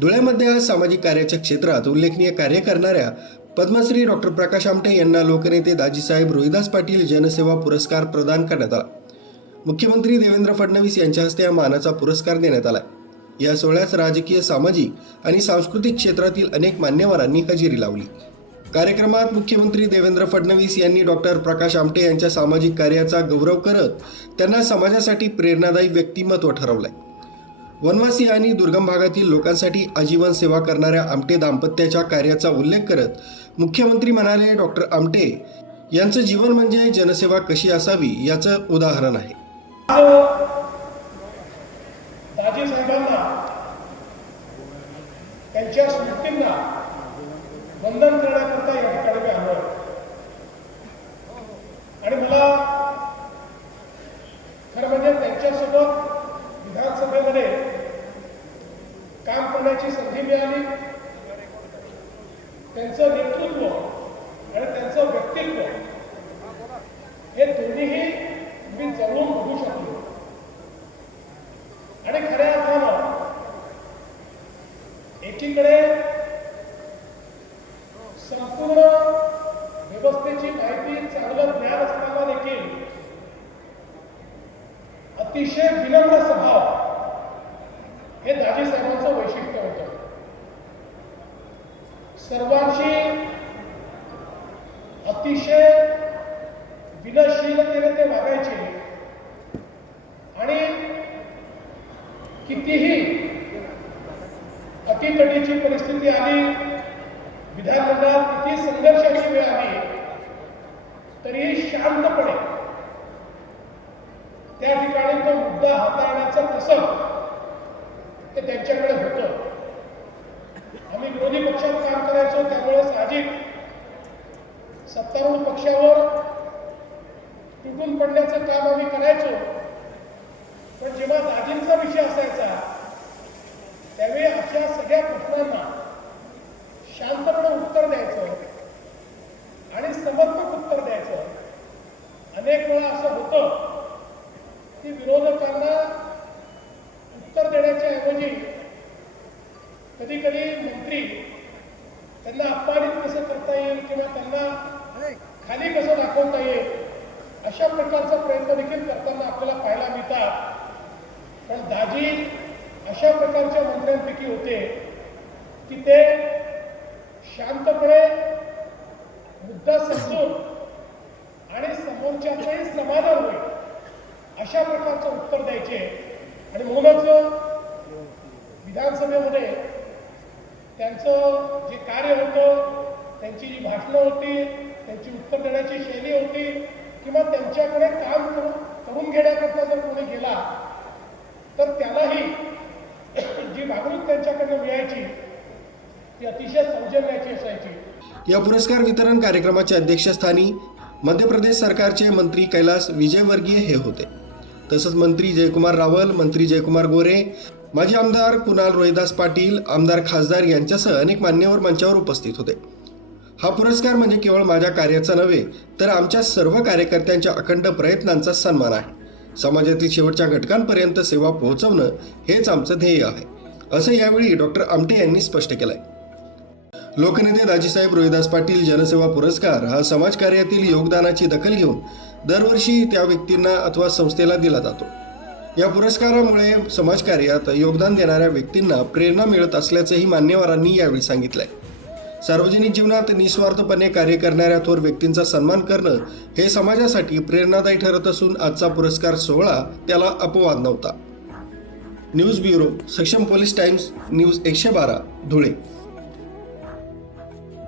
धुळ्यामध्ये आज सामाजिक कार्याच्या क्षेत्रात उल्लेखनीय कार्य करणाऱ्या पद्मश्री डॉक्टर प्रकाश आमटे यांना लोकनेते दाजीसाहेब रोहिदास पाटील जनसेवा पुरस्कार प्रदान करण्यात आला. मुख्यमंत्री देवेंद्र फडणवीस यांच्या हस्ते या मानाचा पुरस्कार देण्यात आला. या सोहळ्यास राजकीय सामाजिक आणि सांस्कृतिक क्षेत्रातील अनेक मान्यवरांनी हजेरी लावली. कार्यक्रमात मुख्यमंत्री देवेंद्र फडणवीस यांनी डॉक्टर प्रकाश आमटे यांच्या सामाजिक कार्याचा गौरव करत त्यांना समाजासाठी प्रेरणादायी व्यक्तिमत्व ठरवलंय. वनवासी आणि दुर्गम भागातील लोकांसाठी आजीवन सेवा करणाऱ्या आमटे दाम्पत्याच्या कार्याचा उल्लेख करत मुख्यमंत्री म्हणाले डॉक्टर आमटे यांचं जीवन म्हणजे जनसेवा कशी असावी याचं उदाहरण आहे. त्यांच्या स्मृतींना वंदन करण्याकरता या ठिकाणी मी आलो आणि मला खरं म्हणजे त्यांच्यासोबत विधानसभेमध्ये काम करण्याची संधी मिळाली. त्यांचं नेतृत्व आणि त्यांचं व्यक्तित्व हे दोन्हीही मी जवळून बघू शकलो. आणि खऱ्या अर्थानं एकीकडे संपूर्ण व्यवस्थेची माहिती चांगलं ज्ञान असताना देखील अतिशय विनम्र स्वभाव हे दाजी साहेबांचं वैशिष्ट्य होतं सर्वांशी अतिशय विनशीलतेने ते वागायचे. आणि कितीही अतितटीची परिस्थिती आली विधानमंडळात किती संघर्षाची वेळ आली तरीही शांतपणे त्या ठिकाणी तो मुद्दा हाताळण्याचं प्रसंग ते त्यांच्याकडे होतं. आम्ही विरोधी पक्षात काम करायचो त्यामुळे साहजिक सत्तारूढ पक्षावर तुटून पडण्याचं काम आम्ही करायचो. पण जेव्हा दाजींचा विषय असायचा त्यावेळी अशा सगळ्या प्रश्नांना शांतपणे उत्तर द्यायचं आणि समर्पक उत्तर द्यायचं. अनेक वेळा असं होतं की विरोधकांना उत्तर देण्याच्या ऐवजी कधी कधी मंत्री त्यांना अपमानित कसं करता येईल किंवा त्यांना खाली कसं दाखवता येईल अशा प्रकारचा प्रयत्न देखील करताना आपल्याला पाहायला मिळतात. पण दाजी अशा प्रकारच्या मंत्र्यांपैकी होते की ते शांतपणे मुद्दा समजून आणि समोरच्याचंही समाधान होईल अशा प्रकारचं उत्तर द्यायचे. आणि म्हणूनच विधानसभेमध्ये त्यांचं जे कार्य होतं त्यांची जी भाषणं होती त्यांची उत्तर देण्याची शैली होती किंवा त्यांच्याकडे काम करून करून घेण्याकरता जर कोणी गेला तर त्यालाही जी वागणूक त्यांच्याकडनं मिळायची ती अतिशय सौजन्याची असायची. या पुरस्कार वितरण कार्यक्रमाच्या अध्यक्षस्थानी मध्य प्रदेश सरकारचे मंत्री कैलास विजयवर्गीय हे होते. तसंच मंत्री जयकुमार रावल मंत्री जयकुमार गोरे माजी आमदार कुणाल रोहिदास पाटील आमदार खासदार यांच्यासह अनेक मान्यवर मंचावर उपस्थित होते. हा पुरस्कार म्हणजे केवळ माझ्या कार्याचा नव्हे तर आमच्या सर्व कार्यकर्त्यांच्या अखंड प्रयत्नांचा सन्मान आहे. समाजातील शेवटच्या घटकांपर्यंत सेवा पोहोचवणं हेच आमचं ध्येय आहे असं यावेळी डॉक्टर आमटे यांनी स्पष्ट केलंय. लोकनेते दाजीसाहेब रोहिदास पाटील जनसेवा पुरस्कार हा समाजकार्यातील योगदानाची दखल घेऊन दरवर्षी त्या व्यक्तींना अथवा संस्थेला दिला जातो. या पुरस्कारामुळे समाजकार्यात योगदान देणाऱ्या व्यक्तींना प्रेरणा मिळत असल्याचंही मान्यवरांनी यावेळी सांगितलंय. सार्वजनिक जीवनात निस्वार्थपणे कार्य करणाऱ्या थोर व्यक्तींचा सन्मान करणं हे समाजासाठी प्रेरणादायी ठरत असून आजचा पुरस्कार सोहळा त्याला अपवाद नव्हता. News bureau Saksham police times news एकशे बारा धुळे.